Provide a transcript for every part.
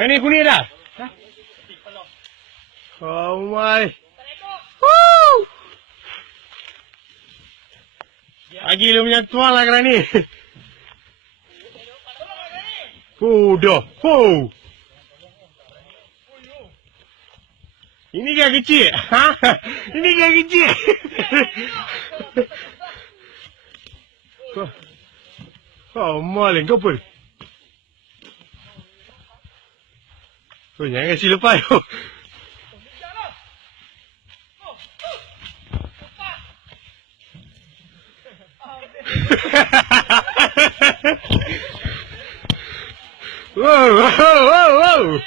Ini kuning dah. Oh my. Lagi lu punya tuan lah kerana ni. Dah. Ini kan kecil. Ha? Ini kan kecil. Oh, maling kau pun. Oh, jangan kasi lepas. Wow.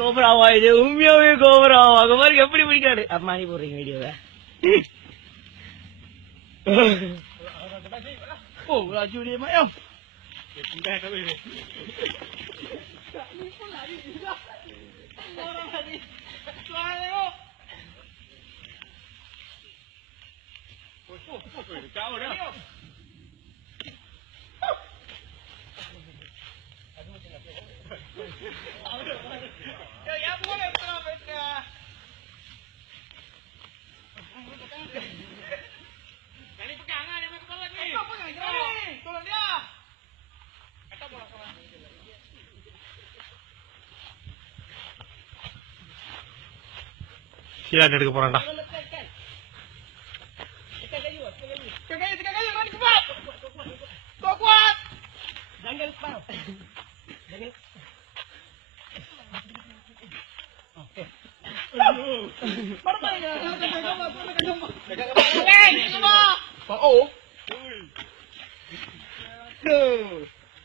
கோபராவா இது உண்மையாவே கோபராவா அங்க பாருங்க எப்படி பிடிக்காரு அம்மா நீ போடுறீங்க வீடியோவை ஓ laju dia mak yam pindah kau ini ni pun lari juga orang lari keluar tengok kau dah ya boleh kalau mereka kali pegangan yang mereka bawa ni kau pegang ni tolong dia kata bola sama silakan எடுக்க போறான்டா sekali mari cepat kuat jangan lupa jangan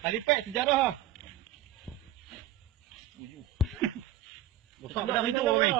Alipek sejarah. Besar dah itu, weh.